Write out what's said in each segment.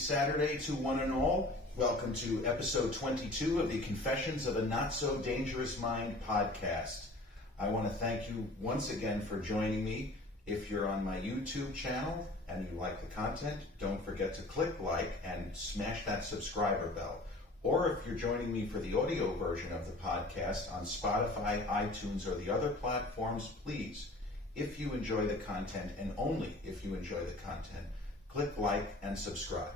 Saturday to one and all. Welcome to episode 22 of the Confessions of a Not So Dangerous Mind podcast. I want to thank you once again for joining me. If you're on my YouTube channel and you like the content, don't forget to click like and smash that subscriber bell. Or if you're joining me for the audio version of the podcast on Spotify, iTunes, or the other platforms, please, if you enjoy the content, and only if you enjoy the content, click like and subscribe.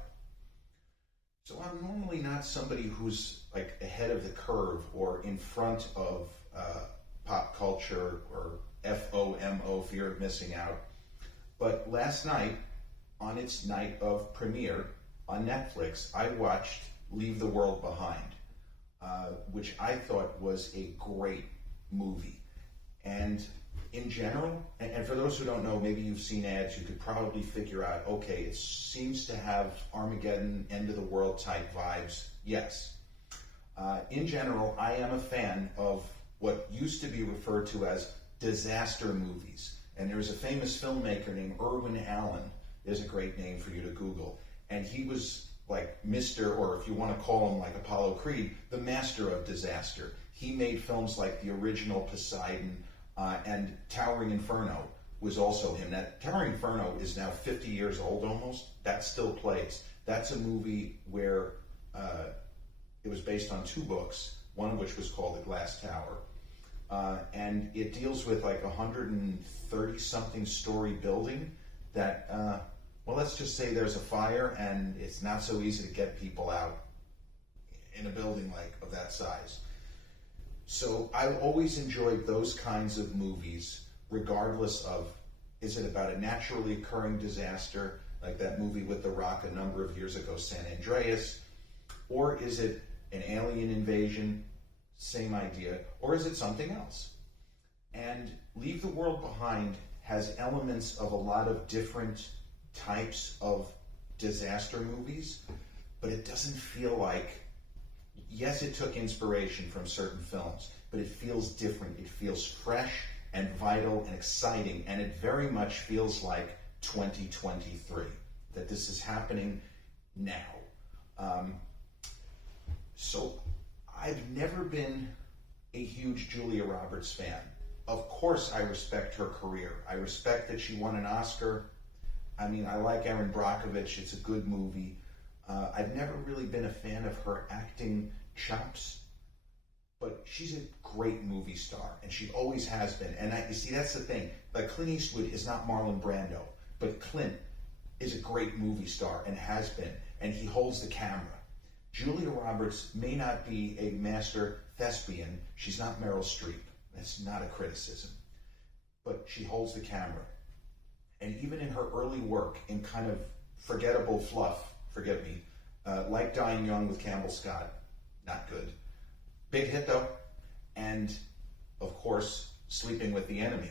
So I'm normally not somebody who's like ahead of the curve or in front of pop culture or FOMO, fear of missing out. But last night, on its night of premiere on Netflix, I watched Leave the World Behind, which I thought was a great movie. And in general, and for those who don't know, maybe you've seen ads, you could probably figure out, okay, it seems to have Armageddon, end of the world type vibes. Yes. In general, I am a fan of what used to be referred to as disaster movies. And there was a famous filmmaker named Irwin Allen. There's a great name for you to Google. And he was like Mr., or if you want to call him like Apollo Creed, the master of disaster. He made films like the original Poseidon, and Towering Inferno was also him. That Towering Inferno is now 50 years old almost. That still plays. That's a movie where it was based on two books, one of which was called The Glass Tower. And it deals with like 130-something story building that, well, let's just say there's a fire and it's not so easy to get people out in a building like of that size. So I always enjoyed those kinds of movies, regardless of, is it about a naturally occurring disaster, like that movie with The Rock a number of years ago, San Andreas, or is it an alien invasion, same idea, or is it something else? And Leave the World Behind has elements of a lot of different types of disaster movies, but it doesn't feel like, yes, it took inspiration from certain films, but it feels different. It feels fresh and vital and exciting, and it very much feels like 2023, that this is happening now. So I've never been a huge Julia Roberts fan. Of course, I respect her career. I respect that she won an Oscar. I mean, I like Erin Brockovich. It's a good movie. I've never really been a fan of her acting chops, but she's a great movie star, and she always has been. And you see, that's the thing. Like, Clint Eastwood is not Marlon Brando, but Clint is a great movie star and has been, and he holds the camera. Julia Roberts may not be a master thespian. She's not Meryl Streep. That's not a criticism. But she holds the camera. And even in her early work, in kind of forgettable fluff, forget me, like Dying Young with Campbell Scott, not good. Big hit though. And of course, Sleeping with the Enemy,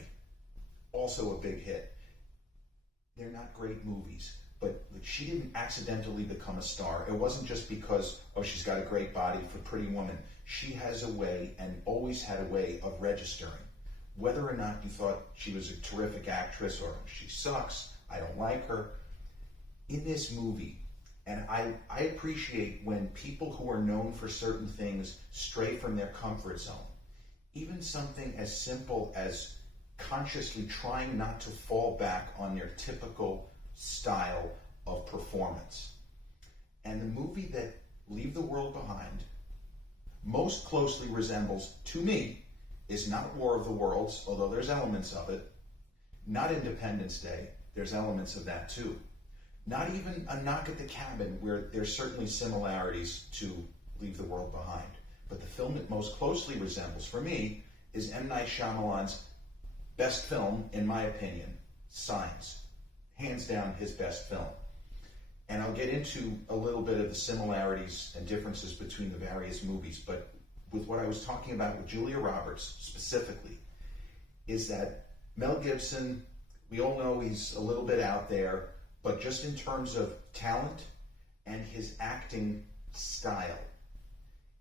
also a big hit. They're not great movies, but she didn't accidentally become a star. It wasn't just because, oh, she's got a great body for Pretty Woman. She has a way, and always had a way, of registering. Whether or not you thought she was a terrific actress or she sucks, I don't like her, in this movie, and I appreciate when people who are known for certain things stray from their comfort zone. Even something as simple as consciously trying not to fall back on their typical style of performance. And the movie that Leave the World Behind most closely resembles, to me, is not War of the Worlds, although there's elements of it. Not Independence Day, there's elements of that too. Not even A Knock at the Cabin, where there's certainly similarities to Leave the World Behind. But the film it most closely resembles, for me, is M. Night Shyamalan's best film, in my opinion, Signs. Hands down, his best film. And I'll get into a little bit of the similarities and differences between the various movies, but with what I was talking about with Julia Roberts specifically, is that Mel Gibson, we all know he's a little bit out there, but just in terms of talent and his acting style,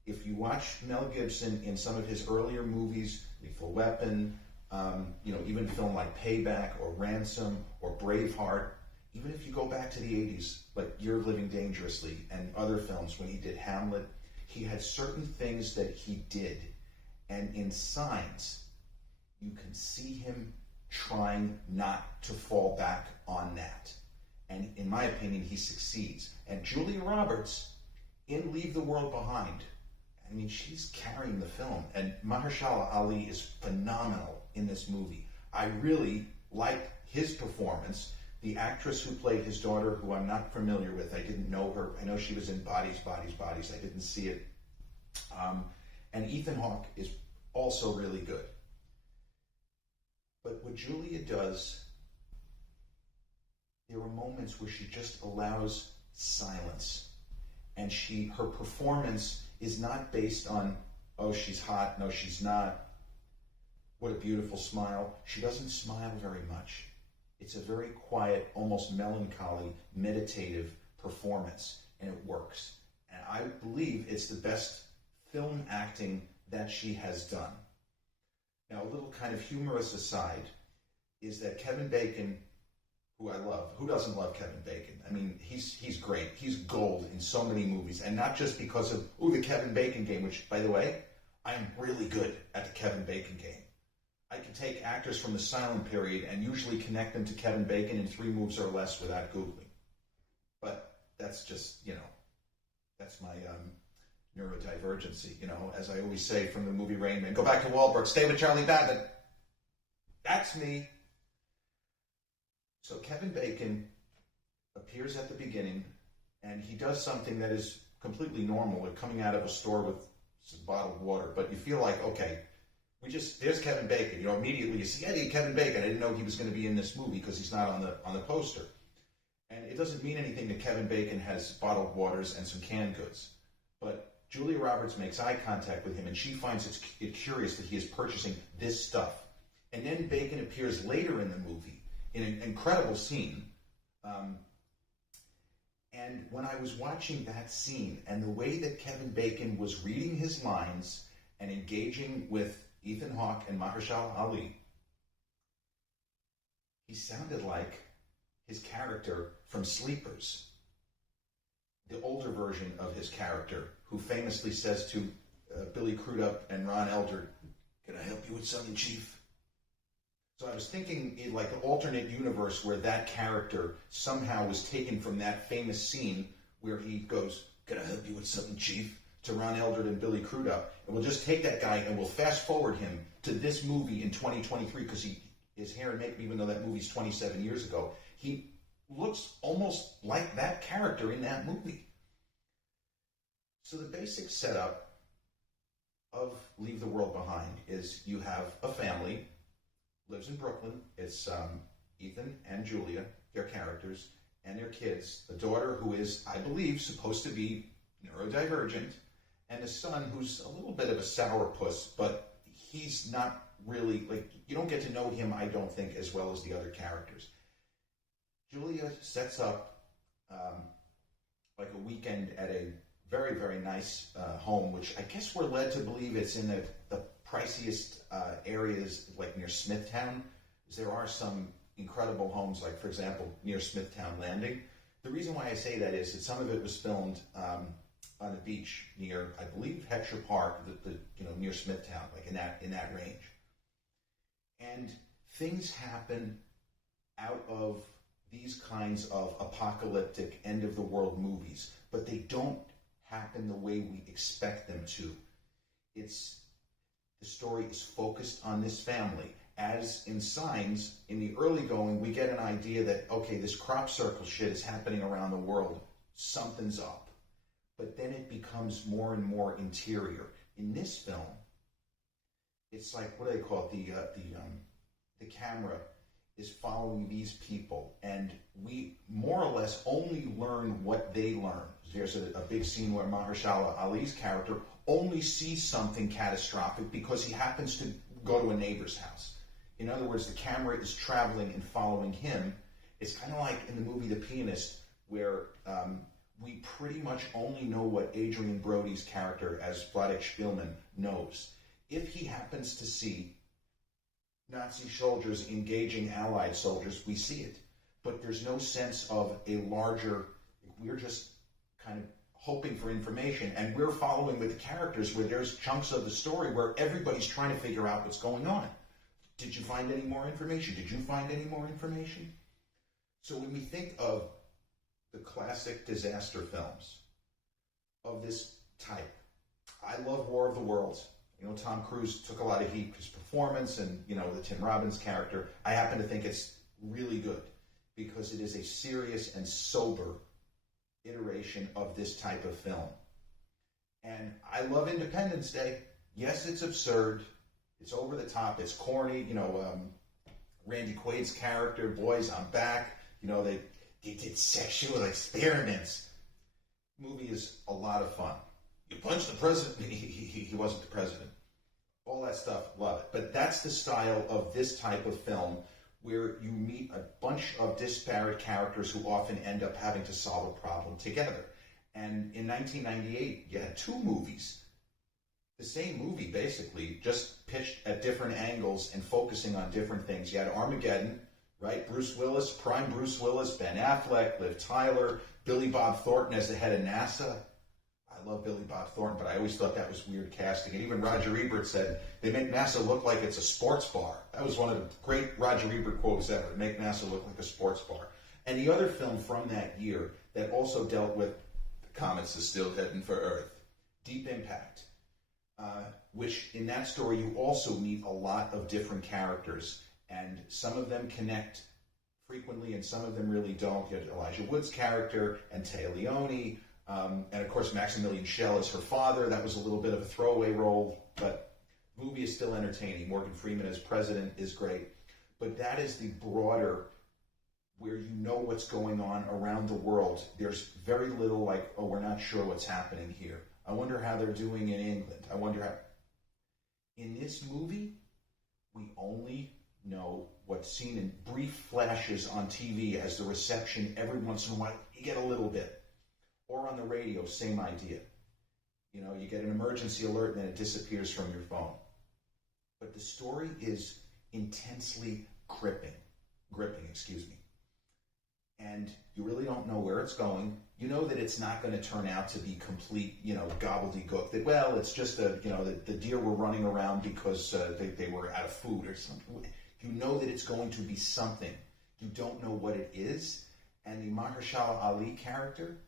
if you watch Mel Gibson in some of his earlier movies, Lethal Weapon, even a film like Payback or Ransom or Braveheart, even if you go back to the 80s, like You're Living Dangerously and other films, when he did Hamlet, he had certain things that he did. And in Signs, you can see him trying not to fall back on that. And in my opinion, he succeeds. And Julia Roberts, in Leave the World Behind, I mean, she's carrying the film. And Mahershala Ali is phenomenal in this movie. I really liked his performance. The actress who played his daughter, who I'm not familiar with, I didn't know her. I know she was in Bodies. I didn't see it. And Ethan Hawke is also really good. But what Julia does, there are moments where she just allows silence. And her performance is not based on, oh, she's hot, no, she's not. What a beautiful smile. She doesn't smile very much. It's a very quiet, almost melancholy, meditative performance, and it works. And I believe it's the best film acting that she has done. Now, a little kind of humorous aside is that Kevin Bacon, who I love, who doesn't love Kevin Bacon? I mean, he's great. He's gold in so many movies, and not just because of, the Kevin Bacon game, which, by the way, I am really good at the Kevin Bacon game. I can take actors from the silent period and usually connect them to Kevin Bacon in 3 moves or less without Googling. But that's just, that's my neurodivergency, as I always say from the movie Rain Man. Go back to Wahlberg, stay with Charlie Babbitt. That's me. So Kevin Bacon appears at the beginning, and he does something that is completely normal, like coming out of a store with some bottled water. But you feel like, okay, there's Kevin Bacon. Immediately you see, hey, Kevin Bacon. I didn't know he was going to be in this movie because he's not on the poster. And it doesn't mean anything that Kevin Bacon has bottled waters and some canned goods. But Julia Roberts makes eye contact with him, and she finds it curious that he is purchasing this stuff. And then Bacon appears later in the movie in an incredible scene. And when I was watching that scene and the way that Kevin Bacon was reading his lines and engaging with Ethan Hawke and Mahershala Ali, he sounded like his character from Sleepers, the older version of his character, who famously says to Billy Crudup and Ron Elder, "Can I help you with something, Chief?" So I was thinking in like an alternate universe where that character somehow was taken from that famous scene where he goes, "Can I help you with something, Chief?" to Ron Eldred and Billy Crudup. And we'll just take that guy and we'll fast forward him to this movie in 2023 because his hair and makeup, even though that movie's 27 years ago, he looks almost like that character in that movie. So the basic setup of Leave the World Behind is you have a family, lives in Brooklyn. It's Ethan and Julia, their characters, and their kids. The daughter, who is, I believe, supposed to be neurodivergent, and a son who's a little bit of a sourpuss, but he's not really, you don't get to know him, I don't think, as well as the other characters. Julia sets up like a weekend at a very, very nice home, which I guess we're led to believe it's in the priciest areas, like near Smithtown. There are some incredible homes, like, for example, near Smithtown Landing. The reason why I say that is that some of it was filmed on the beach near, I believe, Heckscher Park, near Smithtown, like in that range. And things happen out of these kinds of apocalyptic end-of-the-world movies, but they don't happen the way we expect them to. The story is focused on this family. As in Signs, in the early going, we get an idea that, okay, this crop circle shit is happening around the world. Something's up. But then it becomes more and more interior. In this film, it's like, what do they call it? The camera is following these people, and we more or less only learn what they learn. There's a big scene where Mahershala Ali's character only sees something catastrophic because he happens to go to a neighbor's house. In other words, the camera is traveling and following him. It's kind of like in the movie The Pianist, where we pretty much only know what Adrian Brody's character as Vladek Spielman knows. If he happens to see Nazi soldiers engaging Allied soldiers, we see it. but there's no sense of a larger, we're just kind of hoping for information, and we're following with the characters where there's chunks of the story where everybody's trying to figure out what's going on. Did you find any more information? Did you find any more information? So when we think of the classic disaster films of this type, I love War of the Worlds. You know, Tom Cruise took a lot of heat for his performance and, you know, the Tim Robbins character. I happen to think it's really good because it is a serious and sober iteration of this type of film. And I love Independence Day. Yes, it's absurd. It's over the top. It's corny. You know, Randy Quaid's character, boys, I'm back. You know, they did sexual experiments. Movie is a lot of fun. You punch the president. He wasn't the president. All that stuff, love it. But that's the style of this type of film where you meet a bunch of disparate characters who often end up having to solve a problem together. And in 1998, you had two movies. The same movie, basically, just pitched at different angles and focusing on different things. You had Armageddon, right? Bruce Willis, prime Bruce Willis, Ben Affleck, Liv Tyler, Billy Bob Thornton as the head of NASA. I love Billy Bob Thornton, but I always thought that was weird casting. And even Roger Ebert said, they make NASA look like it's a sports bar. That was one of the great Roger Ebert quotes ever, make NASA look like a sports bar. And the other film from that year that also dealt with the comets is still heading for Earth, Deep Impact, which in that story you also meet a lot of different characters, and some of them connect frequently and some of them really don't. You had Elijah Wood's character and Téa Leoni, and of course Maximilian Schell is her father. That was a little bit of a throwaway role, but the movie is still entertaining. Morgan Freeman as president is great. But that is the broader, where you know what's going on around the world. There's very little like, oh, we're not sure what's happening here. I wonder how they're doing in England. I wonder how... In this movie, we only know what's seen in brief flashes on TV as the reception. Every once in a while, you get a little bit. Or on the radio, same idea. You know, you get an emergency alert and then it disappears from your phone. But the story is intensely gripping, and you really don't know where it's going. You know that it's not going to turn out to be complete, you know, gobbledygook. That, well, it's just the deer were running around because they were out of food or something. You know that it's going to be something. You don't know what it is. And the Mahershala Ali character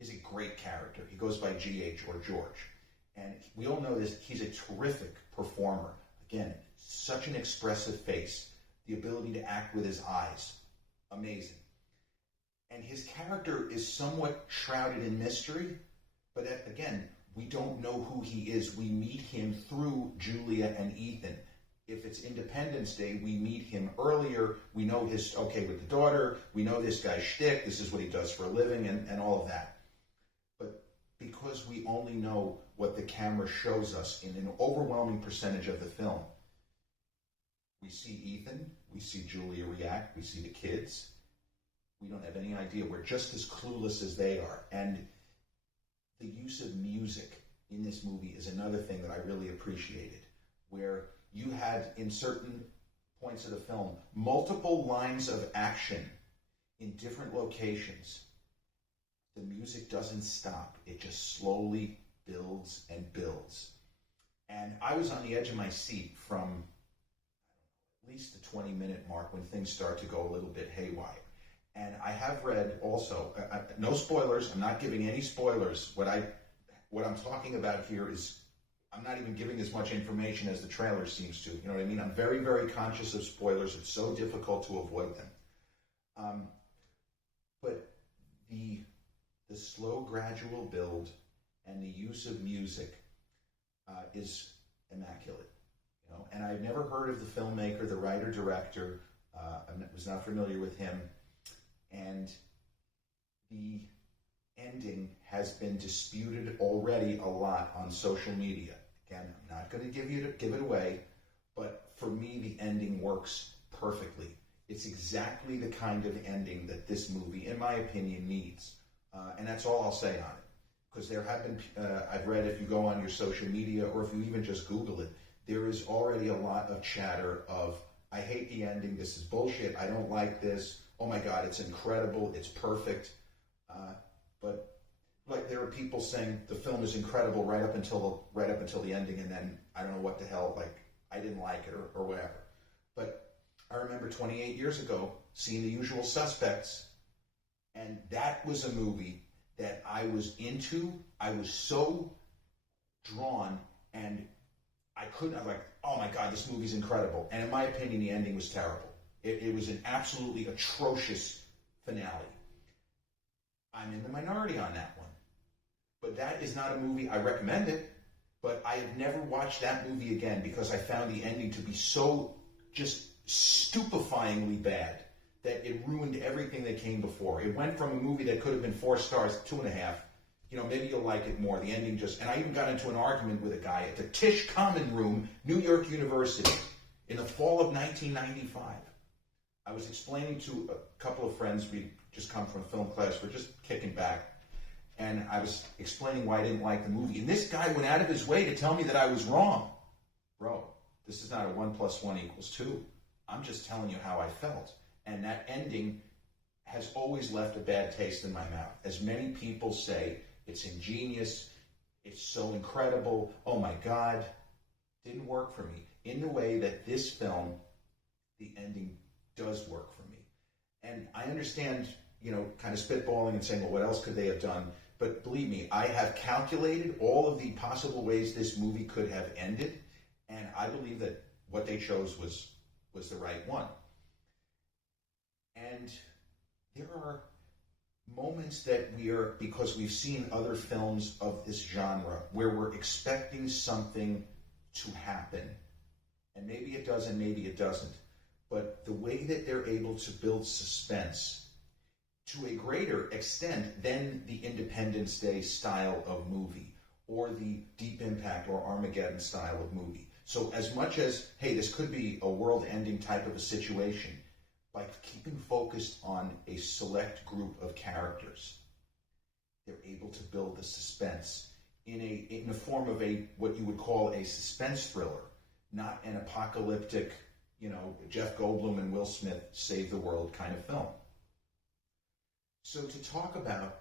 is a great character. He goes by G.H. or George. And we all know this. He's a terrific performer. Again, such an expressive face. The ability to act with his eyes. Amazing. And his character is somewhat shrouded in mystery, but again, we don't know who he is. We meet him through Julia and Ethan. If it's Independence Day, we meet him earlier. We know his, okay, with the daughter, we know this guy's shtick, this is what he does for a living, and all of that. But because we only know what the camera shows us in an overwhelming percentage of the film, we see Ethan, we see Julia react, we see the kids. We don't have any idea. We're just as clueless as they are. And the use of music in this movie is another thing that I really appreciated, where you had, in certain points of the film, multiple lines of action in different locations. The music doesn't stop. It just slowly builds and builds. And I was on the edge of my seat from at least the 20-minute mark when things start to go a little bit haywire. And I have read also, no spoilers, I'm not giving any spoilers. What I'm talking about here is, I'm not even giving as much information as the trailer seems to. You know what I mean? I'm very, very conscious of spoilers. It's so difficult to avoid them. But the slow, gradual build and the use of music is immaculate. You know? And I've never heard of the filmmaker, the writer-director. I was not familiar with him. And the ending has been disputed already a lot on social media. Again, I'm not going to give it away, but for me, the ending works perfectly. It's exactly the kind of ending that this movie, in my opinion, needs. And that's all I'll say on it. Because there have been, I've read, if you go on your social media or if you even just Google it, there is already a lot of chatter of, I hate the ending, this is bullshit, I don't like this. oh my God, it's incredible, it's perfect. But like there are people saying the film is incredible right up until the ending, and then I don't know what the hell, like I didn't like it or whatever. But I remember 28 years ago seeing The Usual Suspects, and that was a movie that I was into. I was so drawn, and I was like, oh my God, this movie's incredible. And in my opinion, the ending was terrible. It was an absolutely atrocious finale. I'm in the minority on that one. But that is not a movie, I recommend it, but I have never watched that movie again because I found the ending to be so just stupefyingly bad that it ruined everything that came before. It went from a movie that could have been 4 stars, 2.5. You know, maybe you'll like it more. The ending just, and I even got into an argument with a guy at the Tisch Common Room, New York University, in the fall of 1995. I was explaining to a couple of friends, we just come from film class, we're just kicking back, and I was explaining why I didn't like the movie. And this guy went out of his way to tell me that I was wrong. Bro, this is not a 1 + 1 = 2. I'm just telling you how I felt. And that ending has always left a bad taste in my mouth. As many people say, it's ingenious, it's so incredible, oh my God, didn't work for me. In the way that this film, the ending does work for me. And I understand, kind of spitballing and saying, well, what else could they have done? But believe me, I have calculated all of the possible ways this movie could have ended, and I believe that what they chose was the right one. And there are moments that because we've seen other films of this genre, where we're expecting something to happen. And maybe it does and maybe it doesn't. But the way that they're able to build suspense to a greater extent than the Independence Day style of movie or the Deep Impact or Armageddon style of movie. So as much as, hey, this could be a world-ending type of a situation, by keeping focused on a select group of characters, they're able to build the suspense in the form of what you would call a suspense thriller, not an apocalyptic, Jeff Goldblum and Will Smith save the world kind of film. So to talk about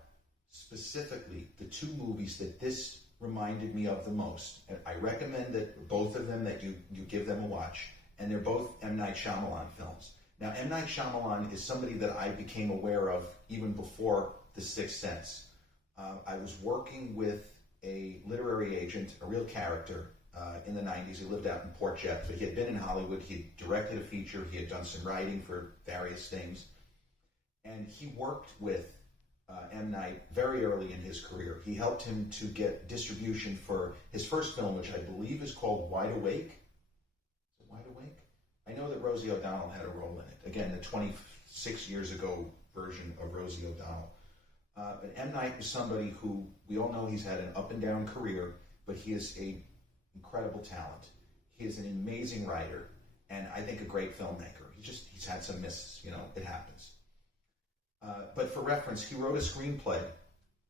specifically the 2 movies that this reminded me of the most, and I recommend that both of them, that you give them a watch, and they're both M. Night Shyamalan films. Now, M. Night Shyamalan is somebody that I became aware of even before The Sixth Sense. I was working with a literary agent, a real character, in the 90s. He lived out in Port Jeff, but he had been in Hollywood. He had directed a feature. He had done some writing for various things. And he worked with M. Night very early in his career. He helped him to get distribution for his first film, which I believe is called Wide Awake. Is it Wide Awake? I know that Rosie O'Donnell had a role in it. Again, the 26 years ago version of Rosie O'Donnell. But M. Night is somebody who, we all know he's had an up and down career, but he is an incredible talent. He is an amazing writer, and I think a great filmmaker. He's had some misses, it happens. But for reference, he wrote a screenplay,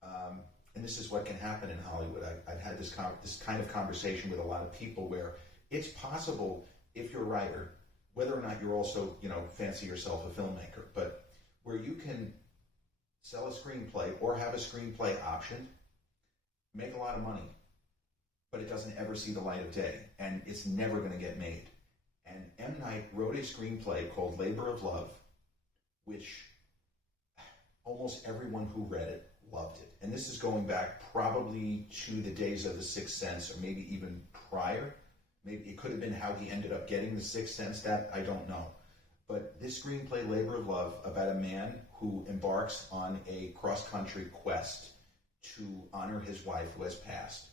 and this is what can happen in Hollywood. I've had this kind of conversation with a lot of people where it's possible, if you're a writer, whether or not you're also, fancy yourself a filmmaker, but where you can sell a screenplay or have a screenplay optioned, make a lot of money, but it doesn't ever see the light of day, and it's never going to get made. And M. Night wrote a screenplay called Labor of Love, which almost everyone who read it loved it. And this is going back probably to the days of The Sixth Sense, or maybe even prior. Maybe it could have been how he ended up getting The Sixth Sense, that I don't know. But this screenplay, Labor of Love, about a man who embarks on a cross-country quest to honor his wife who has passed,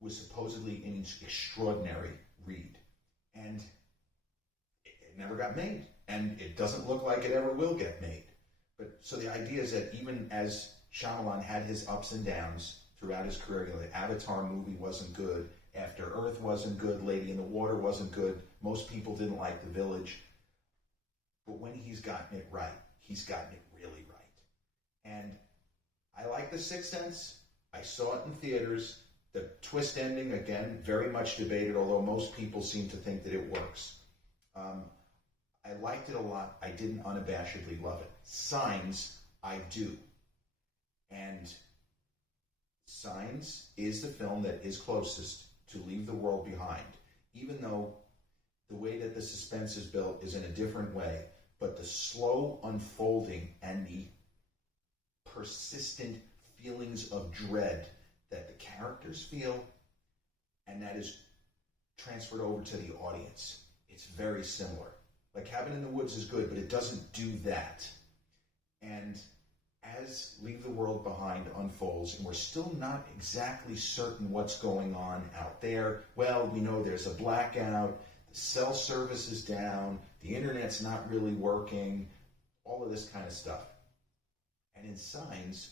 was supposedly an extraordinary read. And it never got made. And it doesn't look like it ever will get made. But so the idea is that even as Shyamalan had his ups and downs throughout his career, the Avatar movie wasn't good, After Earth wasn't good, Lady in the Water wasn't good, most people didn't like The Village. But when he's gotten it right, he's gotten it really right. And I like The Sixth Sense. I saw it in theaters. The twist ending, again, very much debated, although most people seem to think that it works. I liked it a lot. I didn't unabashedly love it. Signs, I do. And Signs is the film that is closest to Leave the World Behind, even though the way that the suspense is built is in a different way, but the slow unfolding and the persistent feelings of dread that the characters feel and that is transferred over to the audience. It's very similar. Like Cabin in the Woods is good, but it doesn't do that. And as Leave the World Behind unfolds, and we're still not exactly certain what's going on out there. Well, we know there's a blackout, the cell service is down, the internet's not really working, all of this kind of stuff. And in Signs,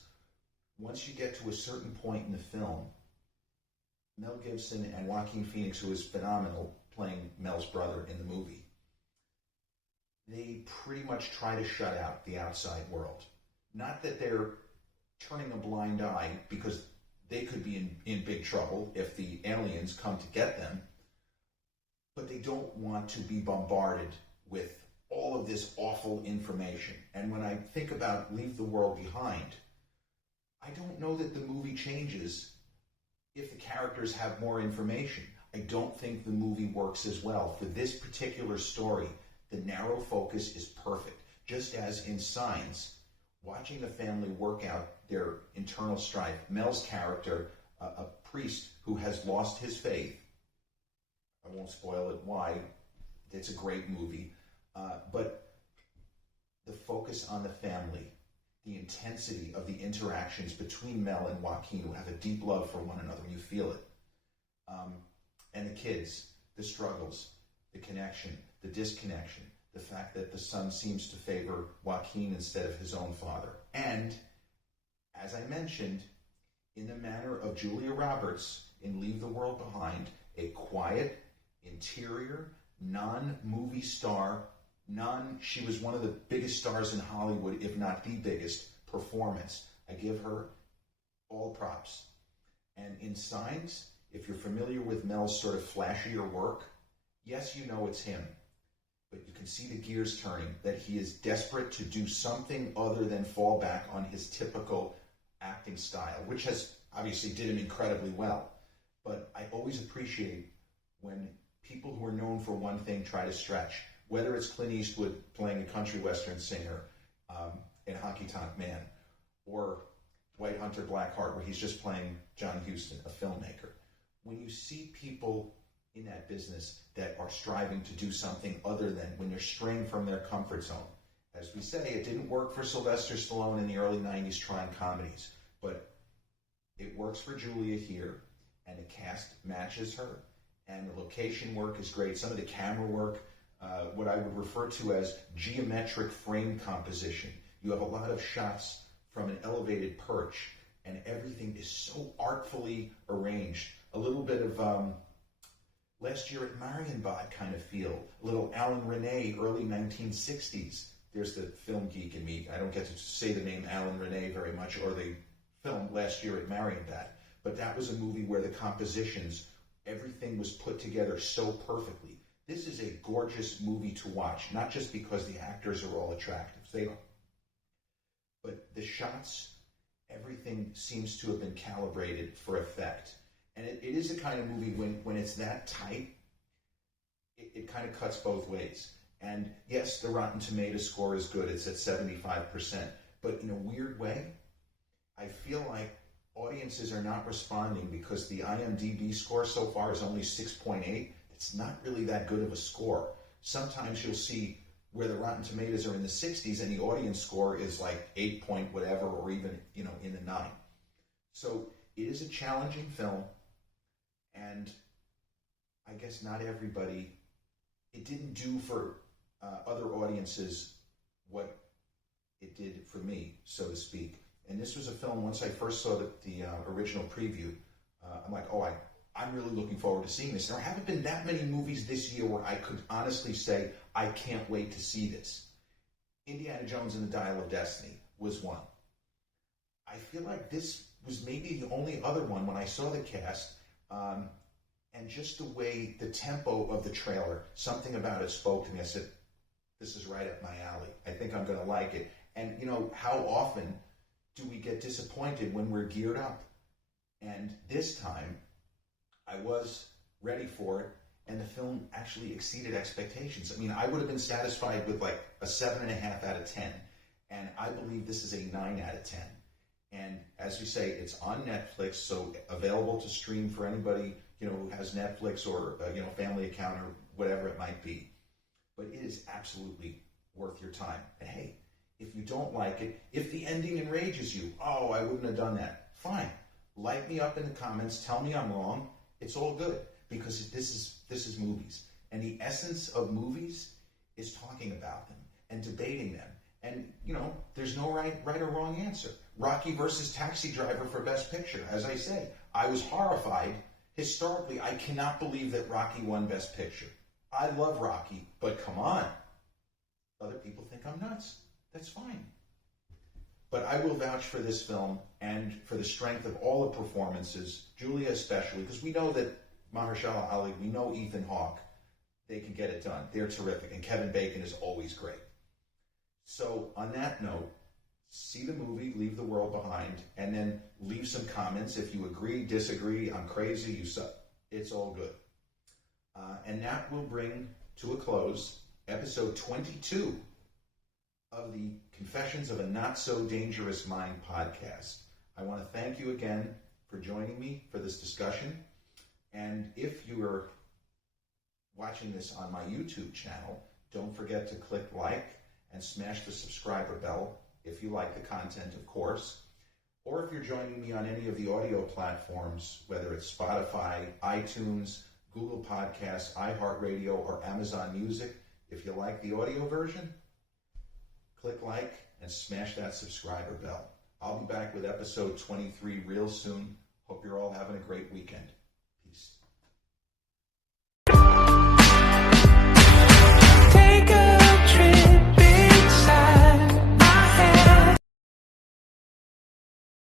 once you get to a certain point in the film, Mel Gibson and Joaquin Phoenix, who is phenomenal playing Mel's brother in the movie, they pretty much try to shut out the outside world. Not that they're turning a blind eye, because they could be in big trouble if the aliens come to get them, but they don't want to be bombarded with all of this awful information. And when I think about Leave the World Behind, I don't know that the movie changes if the characters have more information. I don't think the movie works as well. For this particular story, the narrow focus is perfect. Just as in Signs, watching a family work out their internal strife. Mel's character, a priest who has lost his faith. I won't spoil it why. It's a great movie. But the focus on the family, the intensity of the interactions between Mel and Joaquin, who have a deep love for one another, you feel it. And the kids, the struggles, the connection, the disconnection, the fact that the son seems to favor Joaquin instead of his own father. And, as I mentioned, in the manner of Julia Roberts in Leave the World Behind, a quiet, interior, non-movie star, she was one of the biggest stars in Hollywood, if not the biggest, performance. I give her all props. And in Signs, if you're familiar with Mel's sort of flashier work, yes, you know it's him. But you can see the gears turning, that he is desperate to do something other than fall back on his typical acting style, which has obviously did him incredibly well. But I always appreciate when people who are known for one thing try to stretch, whether it's Clint Eastwood playing a country western singer in Honky Tonk Man, or White Hunter Black Heart, where he's just playing John Huston, a filmmaker. When you see people in that business that are striving to do something other than, when they're straying from their comfort zone. As we say, it didn't work for Sylvester Stallone in the early 90s trying comedies, but it works for Julia here, and the cast matches her, and the location work is great. Some of the camera work, what I would refer to as geometric frame composition. You have a lot of shots from an elevated perch, and everything is so artfully arranged. A little bit of Last Year at Marienbad kind of feel. A little Alan Rene, early 1960s. There's the film geek in me. I don't get to say the name Alan Rene very much, or the film Last Year at Marienbad. But that was a movie where the compositions, everything was put together so perfectly. This is a gorgeous movie to watch, not just because the actors are all attractive. They are. But the shots, everything seems to have been calibrated for effect. And it is a kind of movie when it's that tight, it kind of cuts both ways. And yes, the Rotten Tomatoes score is good. It's at 75%. But in a weird way, I feel like audiences are not responding because the IMDb score so far is only 6.8. It's not really that good of a score. Sometimes you'll see where the Rotten Tomatoes are in the 60s and the audience score is like 8 point whatever, or even, in the 9. So it is a challenging film. And I guess not everybody, it didn't do for other audiences what it did for me, so to speak. And this was a film, once I first saw the original preview, I'm like, I'm really looking forward to seeing this. There haven't been that many movies this year where I could honestly say, I can't wait to see this. Indiana Jones and the Dial of Destiny was one. I feel like this was maybe the only other one when I saw the cast. And just the way, the tempo of the trailer, something about it spoke to me. I said, this is right up my alley. I think I'm going to like it. And, how often do we get disappointed when we're geared up? And this time, I was ready for it, and the film actually exceeded expectations. I mean, I would have been satisfied with like a 7.5 out of 10, and I believe this is a 9 out of 10. And as you say, it's on Netflix, so available to stream for anybody who has Netflix or family account or whatever it might be. But it is absolutely worth your time. And hey, if you don't like it, if the ending enrages you, oh, I wouldn't have done that. Fine, light me up in the comments. Tell me I'm wrong. It's all good, because this is movies, and the essence of movies is talking about them and debating them. And there's no right or wrong answer. Rocky versus Taxi Driver for Best Picture. As I say, I was horrified. Historically, I cannot believe that Rocky won Best Picture. I love Rocky, but come on. Other people think I'm nuts. That's fine. But I will vouch for this film and for the strength of all the performances, Julia especially, because we know that Mahershala Ali, we know Ethan Hawke, they can get it done. They're terrific. And Kevin Bacon is always great. So on that note, see the movie, Leave the World Behind, and then leave some comments. If you agree, disagree, I'm crazy, you suck. It's all good. And that will bring to a close episode 22 of the Confessions of a Not So Dangerous Mind podcast. I want to thank you again for joining me for this discussion. And if you are watching this on my YouTube channel, don't forget to click like and smash the subscriber bell if you like the content, of course. Or if you're joining me on any of the audio platforms, whether it's Spotify, iTunes, Google Podcasts, iHeartRadio, or Amazon Music, if you like the audio version, click like and smash that subscriber bell. I'll be back with episode 23 real soon. Hope you're all having a great weekend. Peace.